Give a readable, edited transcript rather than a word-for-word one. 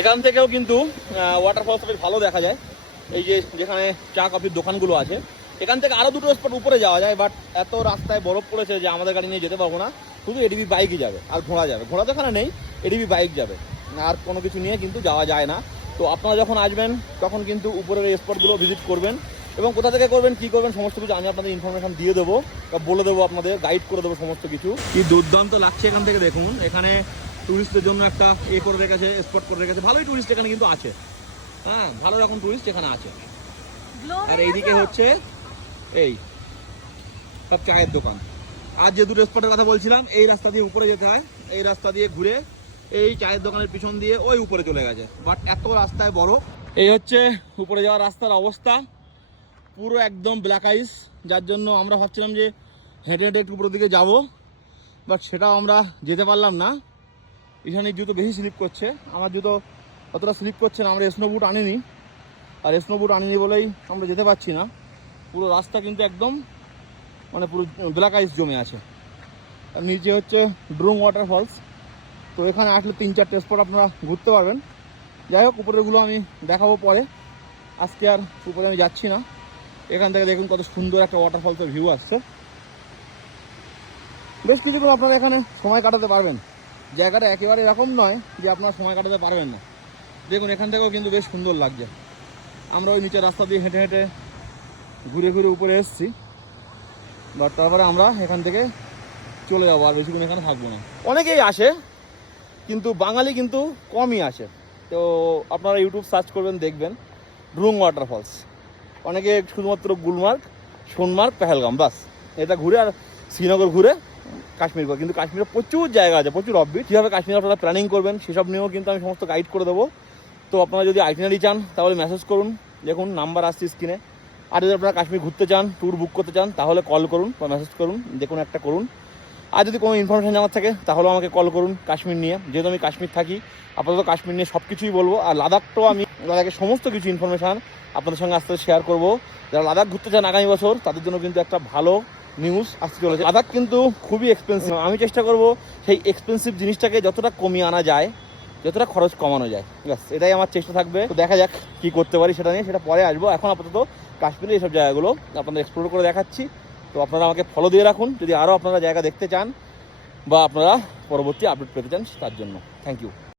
এখান থেকেও কিন্তু ওয়াটারফলসটা বেশ ভালো দেখা যায়। এই যে যেখানে চা কফির দোকানগুলো আছে, এখান থেকে আরও দুটো স্পট উপরে যাওয়া যায়, বাট এত রাস্তায় বরফ পড়েছে যে আমাদের গাড়ি নিয়ে যেতে পারবো না। শুধু এডিবি বাইকই যাবে আর ঘোড়া যাবে, ঘোড়া তো এখানে নেই, এডিবি বাইক যাবে, আর কোনো কিছু নিয়ে কিন্তু যাওয়া যায় না। তো আপনারা যখন আসবেন তখন কিন্তু উপরের এই স্পটগুলো ভিজিট করবেন, এবং কোথা থেকে করবেন কী করবেন সমস্ত কিছু আমি আপনাদের ইনফরমেশন দিয়ে দেবো বা বলে দেবো, আপনাদের গাইড করে দেবো সমস্ত কিছু। কি দুর্দান্ত লাগছে এখান থেকে দেখুন। এখানে টুরিস্টদের জন্য একটা করে রেখেছে, স্পট করে রেখেছে, ভালোই টুরিস্ট এখানে কিন্তু আছে। হ্যাঁ, ভালো রকম টুরিস্ট এখানে আছে। আর এইদিকে হচ্ছে এই সব চায়ের দোকান। আর যে দুটো স্পটের কথা বলছিলাম, এই রাস্তা দিয়ে উপরে যেতে হয়, এই রাস্তা দিয়ে ঘুরে এই চায়ের দোকানের পিছন দিয়ে ওই উপরে চলে গেছে, বাট এত রাস্তায় বড়। এই হচ্ছে উপরে যাওয়ার রাস্তার অবস্থা, পুরো একদম ব্ল্যাক আইস, যার জন্য আমরা ভাবছিলাম যে হেঁটে হেঁটে একটু উপরের দিকে যাবো, বাট সেটাও আমরা যেতে পারলাম না। এখানে জুতো বেশি স্লিপ করছে, আমার জুতো অতটা স্লিপ করছে না, আমরা স্নো বুট আনিনি, আর স্নো বুট আনিনি বলেই আমরা যেতে পারছি না। পুরো রাস্তা কিন্তু একদম মানে পুরো ব্ল্যাক আইস জমে আছে। আর নিচে হচ্ছে ড্রুং ওয়াটারফলস। তো এখানে আসলে 3-4টে স্পট আপনারা ঘুরতে পারবেন। যাই হোক, উপরেরগুলো আমি দেখাবো পরে, আজকে আর উপরে আমি যাচ্ছি না। এখান থেকে দেখুন কত সুন্দর একটা ওয়াটারফলসের ভিউ আসছে। বেশ কিছুক্ষণ আপনারা এখানে সময় কাটাতে পারবেন। জায়গাটা একেবারে এরকম নয় যে আপনারা সময় কাটাতে পারবেন না। দেখুন এখান থেকেও কিন্তু বেশ সুন্দর লাগছে। আমরা ওই নিচের রাস্তা দিয়ে হেঁটে হেঁটে ঘুরে ঘুরে উপরে এসেছি, বাট তারপরে আমরা এখান থেকে চলে যাবো, আর বেশিক্ষণ এখানে থাকবো না। অনেকেই আসে কিন্তু বাঙালি কিন্তু কমই আসে। তো আপনারা ইউটিউব সার্চ করবেন, দেখবেন ড্রুং ওয়াটারফলস। অনেকে শুধুমাত্র গুলমার্গ, সোনমার্গ, পেহেলগাম বাস এটা ঘুরে আর শ্রীনগর ঘুরে কাশ্মীর করে, কিন্তু কাশ্মীরে প্রচুর জায়গা আছে, প্রচুর অফবিট। কীভাবে কাশ্মীর আপনারা প্ল্যানিং করবেন সেসব নিয়েও কিন্তু আমি সমস্ত গাইড করে দেবো। তো আপনারা যদি আইটিনারি চান তাহলে মেসেজ করুন, দেখুন নাম্বার আসছে স্ক্রিনে। আর যদি আপনারা কাশ্মীর ঘুরতে চান, ট্যুর বুক করতে চান, তাহলে কল করুন বা মেসেজ করুন, দেখুন একটা করুন। আর যদি কোনো ইনফরমেশান জানার থাকে তাহলেও আমাকে কল করুন কাশ্মীর নিয়ে, যেহেতু আমি কাশ্মীর থাকি। আপাতত কাশ্মীর নিয়ে সব কিছুই বলবো, আর লাদাখটাও আমি লাদাখের সমস্ত কিছু ইনফরমেশান আপনাদের সঙ্গে আস্তে আস্তে শেয়ার করবো। যারা লাদাখ ঘুরতে চান আগামী বছর, তাদের জন্য কিন্তু একটা ভালো নিউজ আসতে চলেছে। লাদাখ কিন্তু খুবই এক্সপেন্সিভ, আমি চেষ্টা করবো সেই এক্সপেন্সিভ জিনিসটাকে যতটা কমিয়ে আনা যায়, যতটা খরচ কমানো যায়, ব্যাস এটাই আমার চেষ্টা থাকবে। তো দেখা যাক কী করতে পারি সেটা নিয়ে, সেটা পরে আসবো। এখন আপাতত কাশ্মীরের এইসব জায়গাগুলো আপনাদের এক্সপ্লোর করে দেখাচ্ছি। তো আপনারা আমাকে ফলো দিয়ে রাখুন যদি আরও আপনারা জায়গা দেখতে চান বা আপনারা পরবর্তী আপডেট পেতে চান তার জন্য। Thank you.